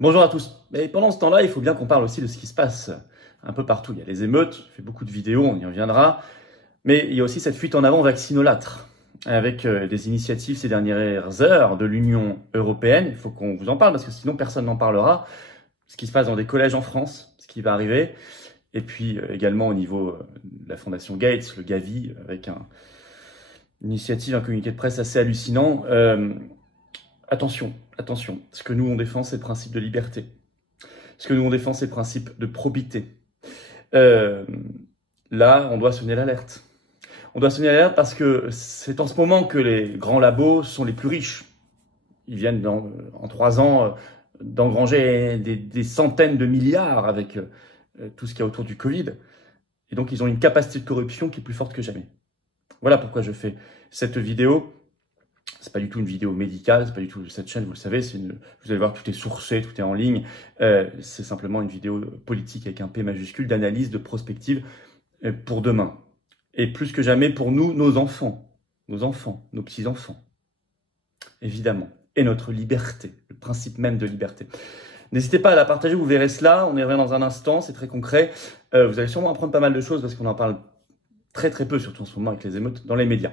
Bonjour à tous. Et pendant ce temps-là, il faut bien qu'on parle aussi de ce qui se passe un peu partout. Il y a les émeutes, je fais beaucoup de vidéos, on y reviendra. Mais il y a aussi cette fuite en avant vaccinolâtre, avec des initiatives ces dernières heures de l'Union européenne. Il faut qu'on vous en parle, parce que sinon personne n'en parlera. Ce qui se passe dans des collèges en France, ce qui va arriver. Et puis également au niveau de la Fondation Gates, le Gavi, avec une initiative, un communiqué de presse assez hallucinant. Attention, attention. Ce que nous on défend, c'est le principe de liberté. Ce que nous on défend, c'est le principe de probité. Là, on doit sonner l'alerte. On doit sonner l'alerte parce que c'est en ce moment que les grands labos sont les plus riches. Ils viennent en 3 ans d'engranger des centaines de milliards avec tout ce qu'il y a autour du Covid. Et donc, ils ont une capacité de corruption qui est plus forte que jamais. Voilà pourquoi je fais cette vidéo. C'est pas du tout une vidéo médicale, c'est pas du tout cette chaîne, vous le savez, vous allez voir, tout est sourcé, tout est en ligne. C'est simplement une vidéo politique avec un P majuscule, d'analyse, de prospective pour demain. Et plus que jamais pour nous, nos enfants, nos petits-enfants, évidemment. Et notre liberté, le principe même de liberté. N'hésitez pas à la partager, vous verrez cela, on y revient dans un instant, c'est très concret. Vous allez sûrement apprendre pas mal de choses parce qu'on en parle très peu, surtout en ce moment avec les émeutes dans les médias.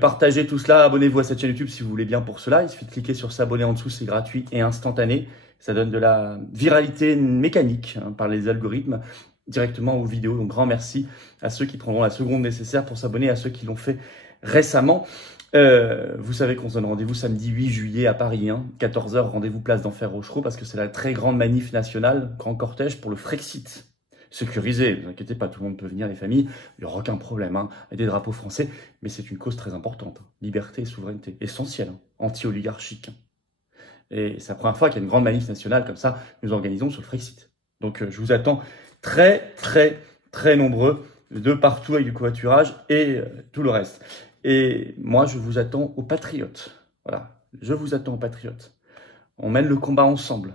Partagez tout cela, abonnez-vous à cette chaîne YouTube si vous voulez bien pour cela. Il suffit de cliquer sur s'abonner en dessous, c'est gratuit et instantané. Ça donne de la viralité mécanique par les algorithmes directement aux vidéos. Donc grand merci à ceux qui prendront la seconde nécessaire pour s'abonner, à ceux qui l'ont fait récemment. Vous savez qu'on se donne rendez-vous samedi 8 juillet à Paris, 14h, rendez-vous place d'Enfer Rochereau, parce que c'est la très grande manif nationale, grand cortège pour le Frexit. Sécurisé, ne vous inquiétez pas, tout le monde peut venir, les familles, il n'y aura aucun problème, avec des drapeaux français, mais c'est une cause très importante, liberté et souveraineté, essentielle, anti-oligarchique. Et c'est la première fois qu'il y a une grande manif nationale comme ça, nous organisons sur le Frexit. Donc je vous attends très nombreux, de partout avec du covoiturage et tout le reste. Et moi, je vous attends aux patriotes. Voilà, je vous attends aux patriotes. On mène le combat ensemble.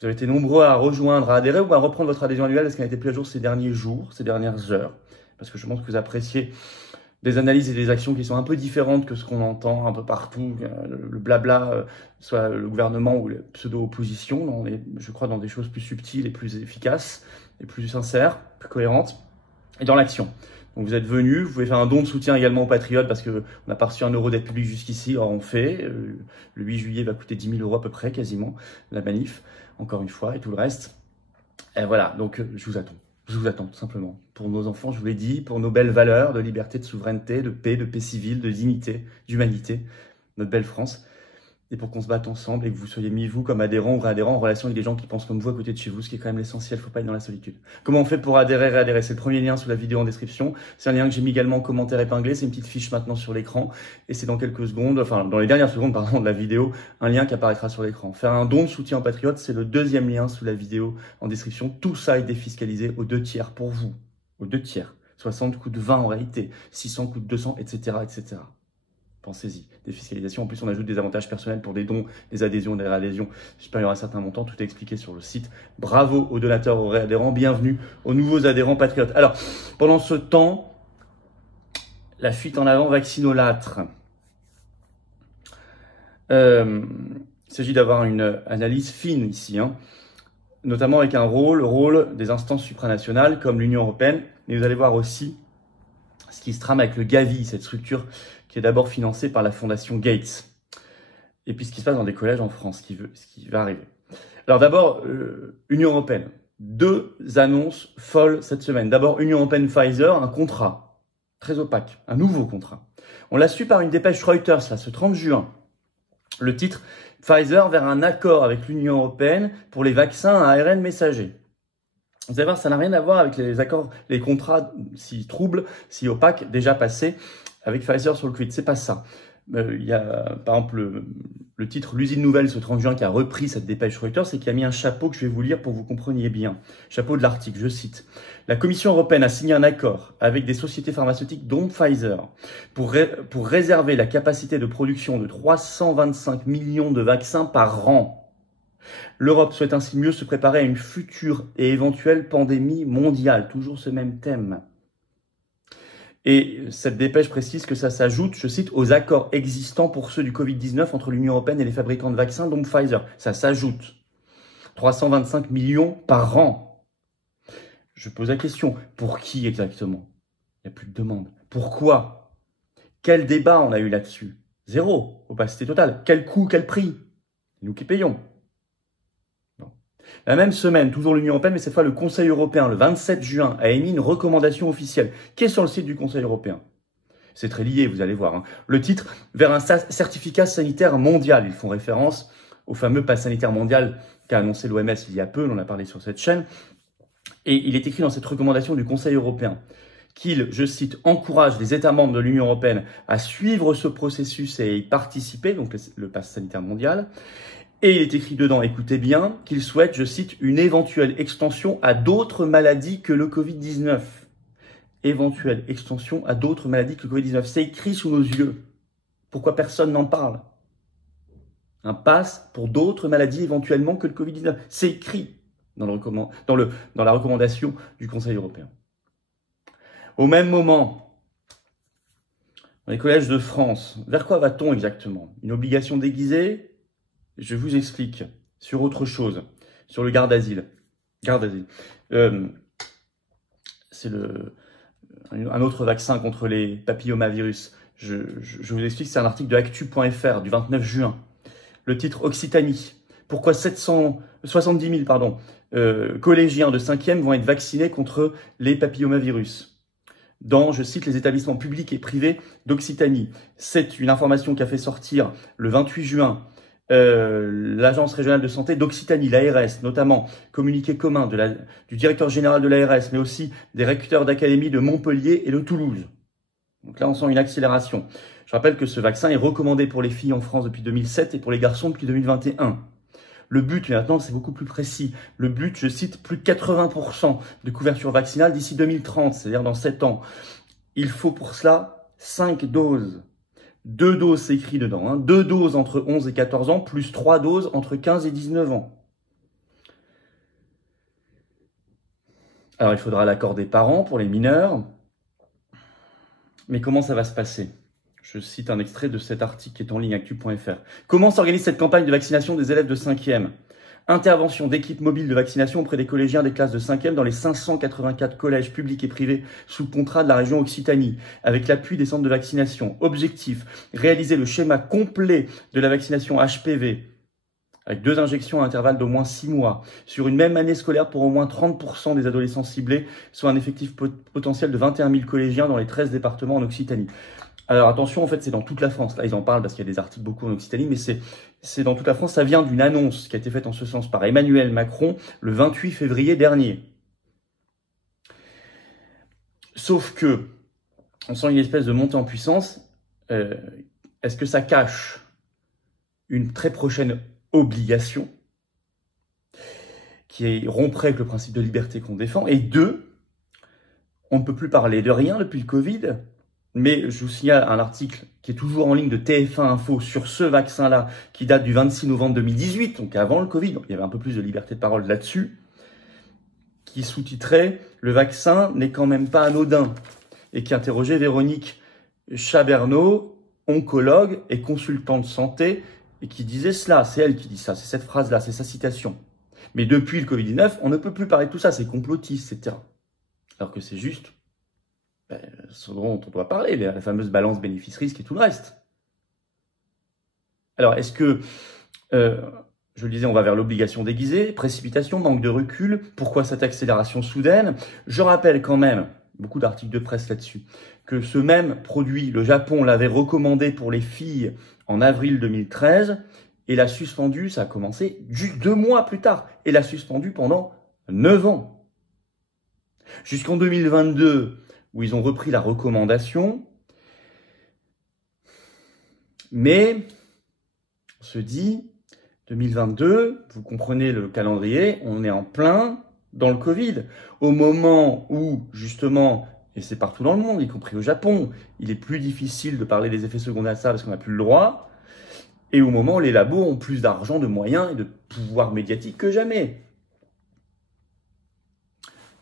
Vous avez été nombreux à rejoindre, à adhérer ou à reprendre votre adhésion annuelle parce qu'elle a été plus à jour ces derniers jours, ces dernières heures. Parce que je pense que vous appréciez des analyses et des actions qui sont un peu différentes que ce qu'on entend un peu partout, le blabla, soit le gouvernement ou la pseudo-opposition, je crois dans des choses plus subtiles et plus efficaces, et plus sincères, plus cohérentes, et dans l'action. Donc vous êtes venus, vous pouvez faire un don de soutien également aux patriotes parce qu'on n'a pas reçu 1 euro d'aide publique jusqu'ici, or on fait. Le 8 juillet va coûter 10 000 euros à peu près, quasiment, la manif, encore une fois, et tout le reste. Et voilà, donc je vous attends. Je vous attends, tout simplement. Pour nos enfants, je vous l'ai dit, pour nos belles valeurs de liberté, de souveraineté, de paix civile, de dignité, d'humanité, notre belle France. Et pour qu'on se batte ensemble et que vous soyez mis, vous, comme adhérents ou réadhérents, en relation avec des gens qui pensent comme vous à côté de chez vous, ce qui est quand même l'essentiel, faut pas être dans la solitude. Comment on fait pour adhérer, réadhérer? C'est le premier lien sous la vidéo en description. C'est un lien que j'ai mis également en commentaire épinglé, c'est une petite fiche maintenant sur l'écran. Et c'est dans quelques secondes, enfin, dans les dernières secondes, pardon, de la vidéo, un lien qui apparaîtra sur l'écran. Faire un don de soutien aux patriotes, c'est le deuxième lien sous la vidéo en description. Tout ça est défiscalisé aux 2 tiers pour vous. Aux 2 tiers. 60 coûte 20 en réalité. 600 coûte 200, etc., etc. Pensez-y, défiscalisation. En plus, on ajoute des avantages personnels pour des dons, des adhésions, des réadhésions supérieurs à certains montants. Tout est expliqué sur le site. Bravo aux donateurs, aux réadhérents. Bienvenue aux nouveaux adhérents patriotes. Alors, pendant ce temps, la fuite en avant vaccinolâtre. Il s'agit d'avoir une analyse fine ici, notamment avec le rôle des instances supranationales comme l'Union européenne. Mais vous allez voir aussi ce qui se trame avec le Gavi, cette structure qui est d'abord financée par la Fondation Gates. Et puis ce qui se passe dans des collèges en France, ce qui va arriver. Alors d'abord, Union européenne. 2 annonces folles cette semaine. D'abord, Union européenne Pfizer, un contrat très opaque, un nouveau contrat. On l'a su par une dépêche Reuters, là, ce 30 juin. Le titre, Pfizer vers un accord avec l'Union européenne pour les vaccins à ARN messager. Vous allez voir, ça n'a rien à voir avec les accords, les contrats si troubles, si opaques, déjà passés avec Pfizer sur le Covid. C'est pas ça. Il y a, par exemple, le titre L'usine nouvelle, ce 30 juin, qui a repris cette dépêche Reuters et qui a mis un chapeau que je vais vous lire pour que vous compreniez bien. Chapeau de l'article, je cite. La Commission européenne a signé un accord avec des sociétés pharmaceutiques, dont Pfizer, pour réserver la capacité de production de 325 millions de vaccins par an. L'Europe souhaite ainsi mieux se préparer à une future et éventuelle pandémie mondiale. Toujours ce même thème. Et cette dépêche précise que ça s'ajoute, je cite, aux accords existants pour ceux du Covid-19 entre l'Union européenne et les fabricants de vaccins, dont Pfizer. Ça s'ajoute. 325 millions par an. Je pose la question, pour qui exactement? Il n'y a plus de demande. Pourquoi? Quel débat on a eu là-dessus? Zéro, opacité totale. Quel coût, quel prix? Nous qui payons. Non. La même semaine, toujours l'Union européenne, mais cette fois le Conseil européen, le 27 juin, a émis une recommandation officielle qui est sur le site du Conseil européen. C'est très lié, vous allez voir. Le titre, vers un certificat sanitaire mondial. Ils font référence au fameux pass sanitaire mondial qu'a annoncé l'OMS il y a peu, on en a parlé sur cette chaîne. Et il est écrit dans cette recommandation du Conseil européen qu'il, je cite, encourage les États membres de l'Union européenne à suivre ce processus et y participer, donc le pass sanitaire mondial. Et il est écrit dedans, écoutez bien, qu'il souhaite, je cite, une éventuelle extension à d'autres maladies que le Covid-19. Éventuelle extension à d'autres maladies que le Covid-19. C'est écrit sous nos yeux. Pourquoi personne n'en parle? Un pass pour d'autres maladies éventuellement que le Covid-19. C'est écrit dans la recommandation du Conseil européen. Au même moment, dans les collèges de France, vers quoi va-t-on exactement? Une obligation déguisée? Je vous explique. Sur autre chose, sur le garde d'asile. C'est un autre vaccin contre les papillomavirus. Je vous explique, c'est un article de actu.fr du 29 juin. Le titre Occitanie. Pourquoi 70 000 collégiens de 5e vont être vaccinés contre les papillomavirus dans, je cite, les établissements publics et privés d'Occitanie. C'est une information qu'a fait sortir le 28 juin l'Agence régionale de santé d'Occitanie, l'ARS, notamment communiqué commun du directeur général de l'ARS, mais aussi des recteurs d'académie de Montpellier et de Toulouse. Donc là, on sent une accélération. Je rappelle que ce vaccin est recommandé pour les filles en France depuis 2007 et pour les garçons depuis 2021. Le but, maintenant, c'est beaucoup plus précis. Le but, je cite, plus de 80% de couverture vaccinale d'ici 2030, c'est-à-dire dans 7 ans. Il faut pour cela 5 doses. 2 doses, c'est écrit dedans. Hein. 2 doses entre 11 et 14 ans, plus 3 doses entre 15 et 19 ans. Alors, il faudra l'accord des parents pour les mineurs. Mais comment ça va se passer? Je cite un extrait de cet article qui est en ligne, actu.fr. Comment s'organise cette campagne de vaccination des élèves de 5e? Intervention d'équipes mobiles de vaccination auprès des collégiens des classes de 5e dans les 584 collèges publics et privés sous contrat de la région Occitanie, avec l'appui des centres de vaccination. Objectif, réaliser le schéma complet de la vaccination HPV, avec 2 injections à intervalle d'au moins 6 mois, sur une même année scolaire pour au moins 30% des adolescents ciblés, soit un effectif potentiel de 21 000 collégiens dans les 13 départements en Occitanie. Alors attention, en fait, c'est dans toute la France. Là, ils en parlent parce qu'il y a des articles beaucoup en Occitanie, mais c'est dans toute la France. Ça vient d'une annonce qui a été faite en ce sens par Emmanuel Macron le 28 février dernier. Sauf que, on sent une espèce de montée en puissance. Est-ce que ça cache une très prochaine obligation qui romprait avec le principe de liberté qu'on défend? Et 2, on ne peut plus parler de rien depuis le Covid. Mais je vous signale un article qui est toujours en ligne de TF1 Info sur ce vaccin-là, qui date du 26 novembre 2018, donc avant le Covid, donc il y avait un peu plus de liberté de parole là-dessus, qui sous-titrait « Le vaccin n'est quand même pas anodin » et qui interrogeait Véronique Chabernaud, oncologue et consultante de santé, et qui disait cela, c'est elle qui dit ça, c'est cette phrase-là, c'est sa citation. Mais depuis le Covid-19, on ne peut plus parler de tout ça, c'est complotiste, etc. Alors que c'est juste ce dont on doit parler, la fameuse balance bénéfice-risque et tout le reste. Alors, est-ce que, je le disais, on va vers l'obligation déguisée, précipitation, manque de recul, pourquoi cette accélération soudaine? Je rappelle quand même, beaucoup d'articles de presse là-dessus, que ce même produit, le Japon l'avait recommandé pour les filles en avril 2013, et l'a suspendu, ça a commencé juste 2 mois plus tard, et l'a suspendu pendant 9 ans. Jusqu'en 2022, où ils ont repris la recommandation. Mais on se dit, 2022, vous comprenez le calendrier, on est en plein dans le Covid. Au moment où, justement, et c'est partout dans le monde, y compris au Japon, il est plus difficile de parler des effets secondaires de ça parce qu'on n'a plus le droit. Et au moment où les labos ont plus d'argent, de moyens et de pouvoir médiatique que jamais.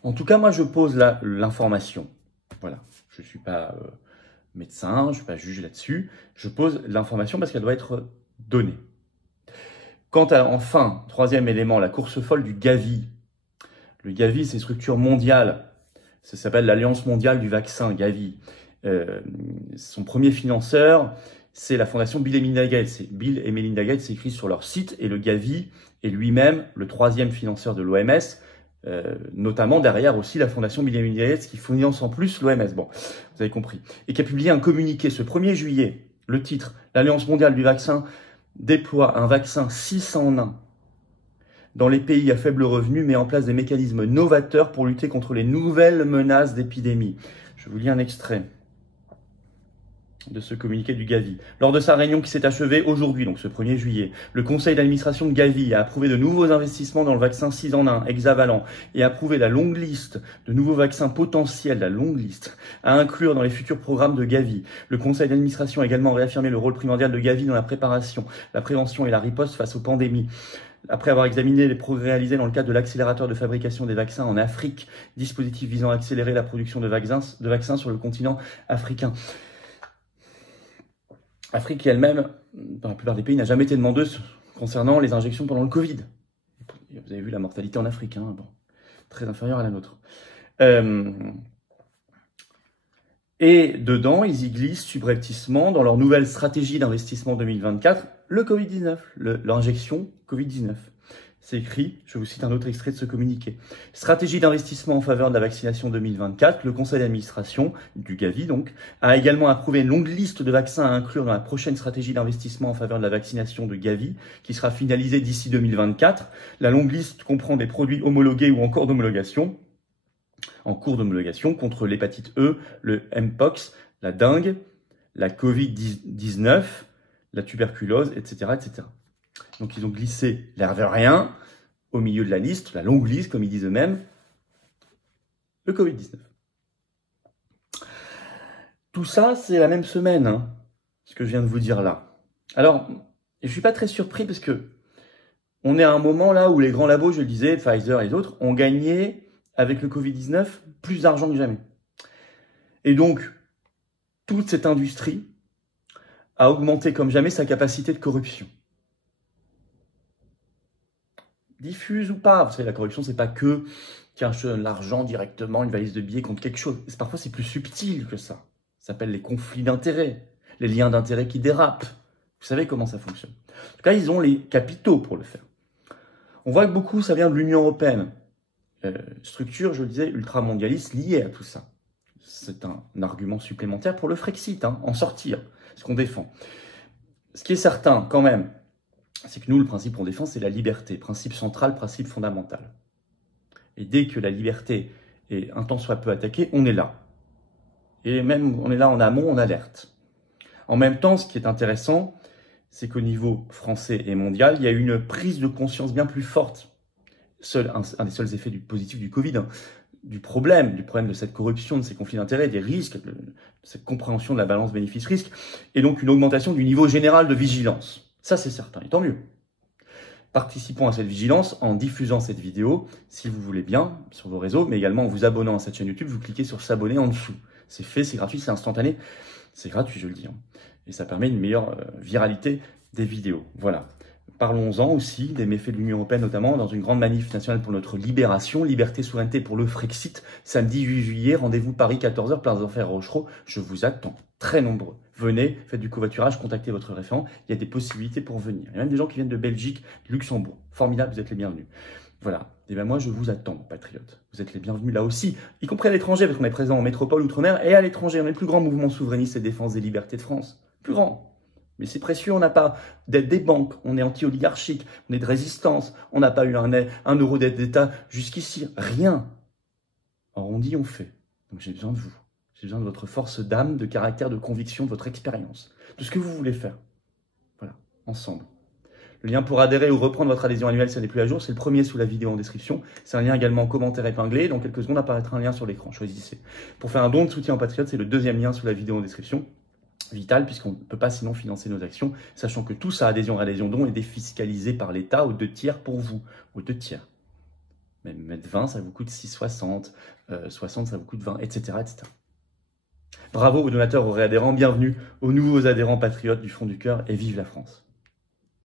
En tout cas, moi, je pose l'information. Voilà, je ne suis pas médecin, je ne suis pas juge là-dessus. Je pose l'information parce qu'elle doit être donnée. Enfin, troisième élément, la course folle du Gavi. Le Gavi, c'est une structure mondiale. Ça s'appelle l'Alliance mondiale du vaccin, Gavi. Son premier financeur, c'est la fondation Bill et Melinda Gates. Bill et Melinda Gates, c'est écrit sur leur site. Et le Gavi est lui-même le troisième financeur de l'OMS, notamment derrière aussi la fondation Bill et Melinda Gates qui finance en plus l'OMS. Bon, vous avez compris. Et qui a publié un communiqué ce 1er juillet. Le titre, l'Alliance mondiale du vaccin déploie un vaccin 6 en 1 dans les pays à faible revenu, met en place des mécanismes novateurs pour lutter contre les nouvelles menaces d'épidémie. Je vous lis un extrait de ce communiqué du Gavi. Lors de sa réunion qui s'est achevée aujourd'hui, donc ce 1er juillet, le conseil d'administration de Gavi a approuvé de nouveaux investissements dans le vaccin 6 en 1 hexavalent et a approuvé la longue liste de nouveaux vaccins potentiels, la longue liste, à inclure dans les futurs programmes de Gavi. Le conseil d'administration a également réaffirmé le rôle primordial de Gavi dans la préparation, la prévention et la riposte face aux pandémies. Après avoir examiné les progrès réalisés dans le cadre de l'accélérateur de fabrication des vaccins en Afrique, dispositif visant à accélérer la production de vaccins sur le continent africain. Afrique elle-même, dans la plupart des pays, n'a jamais été demandeuse concernant les injections pendant le Covid. Vous avez vu la mortalité en Afrique, hein, bon, très inférieure à la nôtre. Et dedans, ils y glissent subrepticement dans leur nouvelle stratégie d'investissement 2024, le Covid-19, l'injection Covid-19. C'est écrit, je vous cite un autre extrait de ce communiqué. Stratégie d'investissement en faveur de la vaccination 2024, le conseil d'administration du Gavi donc, a également approuvé une longue liste de vaccins à inclure dans la prochaine stratégie d'investissement en faveur de la vaccination de Gavi, qui sera finalisée d'ici 2024. La longue liste comprend des produits homologués ou en cours d'homologation, contre l'hépatite E, le Mpox, la dengue, la Covid-19, la tuberculose, etc., etc. Donc ils ont glissé l'air de rien au milieu de la liste, la longue liste, comme ils disent eux-mêmes, le Covid-19. Tout ça, c'est la même semaine, hein, ce que je viens de vous dire là. Alors, je suis pas très surpris parce que on est à un moment là où les grands labos, je le disais, Pfizer et d'autres, ont gagné avec le Covid-19 plus d'argent que jamais. Et donc, toute cette industrie a augmenté comme jamais sa capacité de corruption. Diffuse ou pas, vous savez, la corruption, c'est pas que l'argent directement, une valise de billets contre quelque chose. Parfois, c'est plus subtil que ça. Ça s'appelle les conflits d'intérêts, les liens d'intérêts qui dérapent. Vous savez comment ça fonctionne. En tout cas, ils ont les capitaux pour le faire. On voit que beaucoup, ça vient de l'Union européenne. Structure, je le disais, ultramondialiste liée à tout ça. C'est un argument supplémentaire pour le Frexit, hein, en sortir, ce qu'on défend. Ce qui est certain, quand même, c'est que nous, le principe qu'on défend, c'est la liberté. Principe central, principe fondamental. Et dès que la liberté est un tant soit peu attaquée, on est là. Et même, on est là en amont, on alerte. En même temps, ce qui est intéressant, c'est qu'au niveau français et mondial, il y a une prise de conscience bien plus forte. Un des seuls effets positifs du Covid, hein, du problème de cette corruption, de ces conflits d'intérêts, des risques, de cette compréhension de la balance bénéfice-risque, et donc une augmentation du niveau général de vigilance. Ça, c'est certain, et tant mieux. Participons à cette vigilance en diffusant cette vidéo, si vous voulez bien, sur vos réseaux, mais également en vous abonnant à cette chaîne YouTube, vous cliquez sur s'abonner en dessous. C'est fait, c'est gratuit, c'est instantané, c'est gratuit, je le dis. Hein. Et ça permet une meilleure viralité des vidéos. Voilà. Parlons-en aussi des méfaits de l'Union européenne, notamment dans une grande manif nationale pour notre libération, liberté, souveraineté pour le Frexit, samedi 8 juillet, rendez-vous Paris 14h, place d'Enfer Rochereau. Je vous attends, très nombreux. Venez, faites du covoiturage, contactez votre référent, il y a des possibilités pour venir. Il y a même des gens qui viennent de Belgique, de Luxembourg. Formidable, vous êtes les bienvenus. Voilà, et bien moi je vous attends, patriotes. Vous êtes les bienvenus là aussi, y compris à l'étranger, parce qu'on est présent en métropole, outre-mer, et à l'étranger. On est le plus grand mouvement souverainiste et défense des libertés de France. Plus grand. Mais c'est précieux, on n'a pas d'aide des banques, on est anti-oligarchique, on est de résistance, on n'a pas eu un euro d'aide d'État jusqu'ici, rien. Or on dit, on fait. Donc j'ai besoin de vous, j'ai besoin de votre force d'âme, de caractère, de conviction, de votre expérience, de ce que vous voulez faire. Voilà, ensemble. Le lien pour adhérer ou reprendre votre adhésion annuelle, ça n'est plus à jour, c'est le premier sous la vidéo en description. C'est un lien également en commentaire épinglé, dans quelques secondes apparaîtra un lien sur l'écran, choisissez. Pour faire un don de soutien aux patriotes, c'est le deuxième lien sous la vidéo en description. Vital, puisqu'on ne peut pas sinon financer nos actions, sachant que tout ça, adhésion, réadhésion, don, est défiscalisé par l'État aux 2 tiers pour vous, aux 2 tiers. Même mettre 20, ça vous coûte 6,60, 60, ça vous coûte 20, etc., etc. Bravo aux donateurs, aux réadhérents, bienvenue aux nouveaux adhérents patriotes du fond du cœur et vive la France.